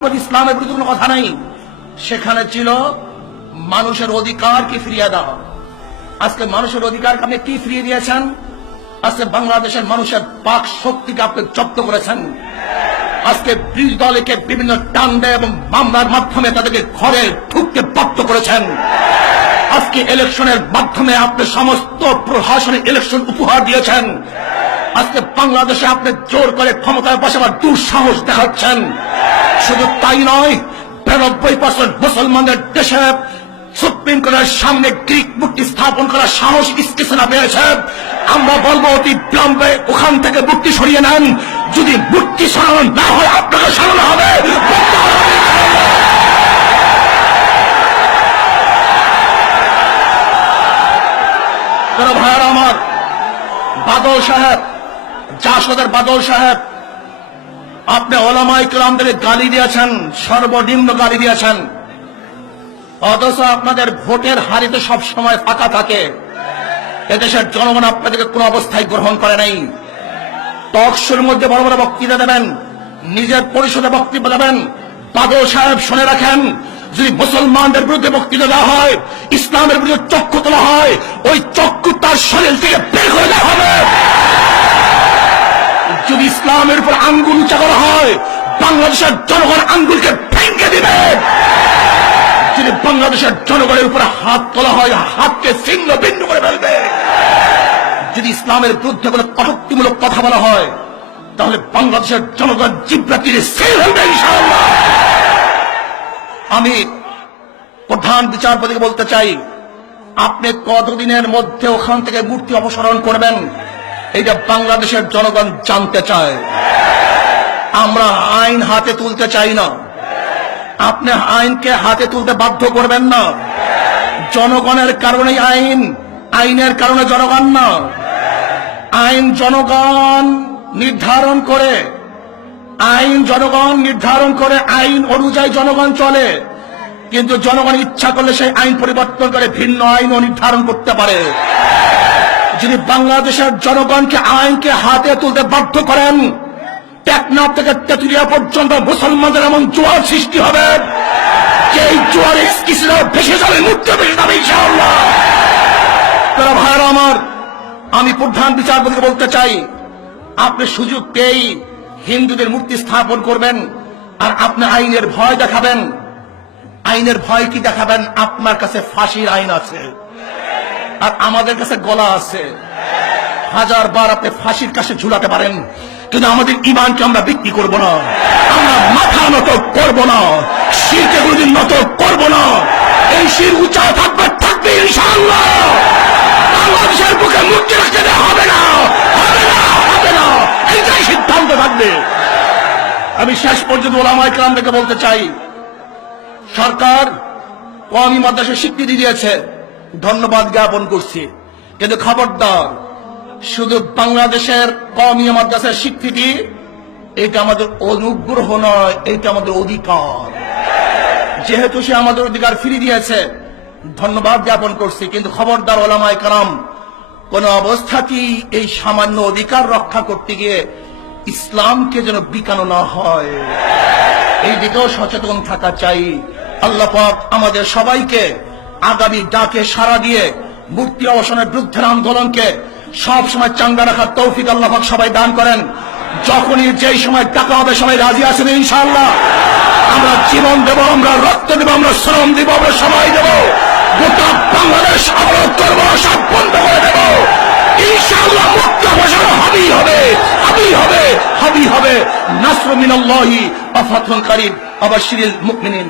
ইসলামের বিরুদ্ধে কোনো কথা নাই, সেখানে ছিল মানুষের অধিকারকে ফিরিয়ে দাও। আজকে মানুষের অধিকারকে আপনি কি ফিরিয়ে দিয়েছেন? আজকে বাংলাদেশের মানুষের বাক শক্তিকে আপনি জব্দ করেছেন। আজকে বিরোধী দলকে বিভিন্ন টান্ডে এবং মামলার মাধ্যমে তাদেরকে ঘরে ঢুকতে বাধ্য করেছেন। আজকে ইলেকশনের মাধ্যমে আপনি সমস্ত প্রশাসনিক ইলেকশন উপহার দিয়েছেন। আজকে বাংলাদেশে আপনি জোর করে ক্ষমতায় বসাবার দুঃসাহস দেখাচ্ছেন। শুধু তাই নয়, 92% মুসলমানদের দেশে সুপ্রিম কোর্টের সামনে গ্রিক মূর্তি স্থাপন করার সাহস স্টেশনে পেয়েছে। আমরা বলবো অতি বিলম্বে ওখান থেকে মূর্তি সরিয়ে নেন। যদি মূর্তি সরানো না হয় আপনাকে সরানো হবে। ভাইয়ারা আমার, বাদল সাহেব, জাসদের বাদল সাহেব, আপনি ওলামায়ে কেরামদের গালি দিয়েছেন, সর্বনিম্ন গালি দিয়েছেন, অথচ আপনাদের ভোটের হারিতে সব সময় ফাঁকা থাকে। এদেশের জনগণ আপনাদেরকে কোন অবস্থায় গ্রহণ করে নাই। টকশোর মধ্যে বড় বড় বক্তৃতা দেবেন, নিজের পরিষদে বক্তব্য দেবেন। বাদল সাহেব শুনে রাখেন, যদি মুসলমানদের বিরুদ্ধে বক্তৃতা দেওয়া হয়, ইসলামের বিরুদ্ধে চক্ষু তোলা হয়, ওই চক্ষু তার শরীর থেকে বের করে দেওয়া হবে। যদি ইসলামের উপর আঙ্গুল উঁচা করা হয়, বাংলাদেশের জনগণ আঙ্গুলকে ভেঙে দিবে। যদি বাংলাদেশের জনগণের উপর হাত তোলা হয়, হাতকে ছিন্ন ভিন্ন করে ফেলবে। যদি ইসলামের বিরুদ্ধে কোনো কটূক্তিমূলক কথা বলা হয়, তাহলে বাংলাদেশের জনগণ জিহ্বা তীরে ছেড়ে ফেলবে ইনশাআল্লাহ। আমি প্রধান বিচারপতিকে বলতে চাই, আপনি কতদিনের মধ্যে ওখান থেকে মূর্তি অপসারণ করবেন, এটা বাংলাদেশের জনগণ জানতে চায়। আমরা আইন হাতে তুলতে চাই না, আপনি আইনকে হাতে তুলতে বাধ্য করবেন না। জনগণের কারণে আইন, আইনের কারণে জনগণ না। আইন জনগণ নির্ধারণ করে, আইন জনগণ নির্ধারণ করে, আইন অনুযায়ী জনগণ চলে। কিন্তু জনগণ ইচ্ছা করলে সেই আইন পরিবর্তন করে ভিন্ন আইনও নির্ধারণ করতে পারে। যদি বাংলাদেশের জনগণকে আইনকে হাতে তুলতে বাধ্য করেন, টেকনাফ থেকে তেঁতুলিয়া পর্যন্ত মুসলমানদের এমন জোয়ার সৃষ্টি হবে, যে জোয়ারে কিছুটা ভেসে যাবে, মূর্তি ভেসে যাবে ইনশাআল্লাহ। ভাইরা আমার, আমি প্রধান বিচারপতিকে বলতে চাই, আপনি সুযোগ পেয়েই হিন্দুদের মূর্তি স্থাপন করবেন, আর আপনি আইনের ভয় দেখাবেন। আইনের ভয় কি দেখাবেন? আপনার কাছে ফাঁসির আইন আছে, আর আমাদের কাছে গলা আছে। 1000 বার আপনি ফাঁসির কাছে ঝুলাতে পারেন, কিন্তু আমাদের ঈমানকে আমরা বিক্রি করব না। আমরা মাথা নত করব না, শিরকে কোনদিন নত করব না। এই শির উঁচা থাকবে, থাকবে ইনশাআল্লাহ। বাংলাদেশের বুকে মূর্তি রাখতে দেওয়া হবে না, হবে না, হবে না, এইটাই সিদ্ধান্ত থাকবে। আমি শেষ পর্যন্ত ওলামায়ে কেরামদেরকে বলতে চাই, সরকার কওমি মাদ্রাসার স্বীকৃতি দিয়েছে, ধন্যবাদ জ্ঞাপন করছি, কিন্তু খবরদার, শুধু বাংলাদেশের কওমি মাদ্রাসার স্বীকৃতি এটা আমাদের অনুগ্রহ নয়, এটা আমাদের অধিকার। যেহেতু সে আমাদের অধিকার ফিরিয়ে দিয়েছে, ধন্যবাদ জ্ঞাপন করছি, কিন্তু খবরদার ওলামায়ে কেরাম, কোন অবস্থাতেই এই সামান্য অধিকার রক্ষা করতে গিয়ে ইসলামকে যেন বিকানো না হয়, এই দিকেও সচেতন থাকা চাই। আল্লাহ পাক আমাদের সবাইকে আগামী ডাকে সাড়া দিয়ে মূর্তি অবসানের বিরুদ্ধে আন্দোলনকে সব সময় চাঙ্গা রাখার তৌফিক আল্লাহ পাক সবাই দান করেন। যখনই যেই সময় ডাকা হবে সবাই রাজি আছেন ইনশাআল্লাহ। আমরা জীবন দেব, আমরা রক্ত দেব, আমরা শ্রম দেব, আমরা সময় দেব, গোটা বাংলাদেশ অবরোধ করবো, সব বন্ধ করে দেব ইনশাআল্লাহ। মুক্তি অবসান হবেই হবে, হবেই হবে, হবেই হবে। নাসরুম মিনাল্লাহি ওয়া ফাতহুন কারীব, ওয়া বাশশিরিল মুমিনিন।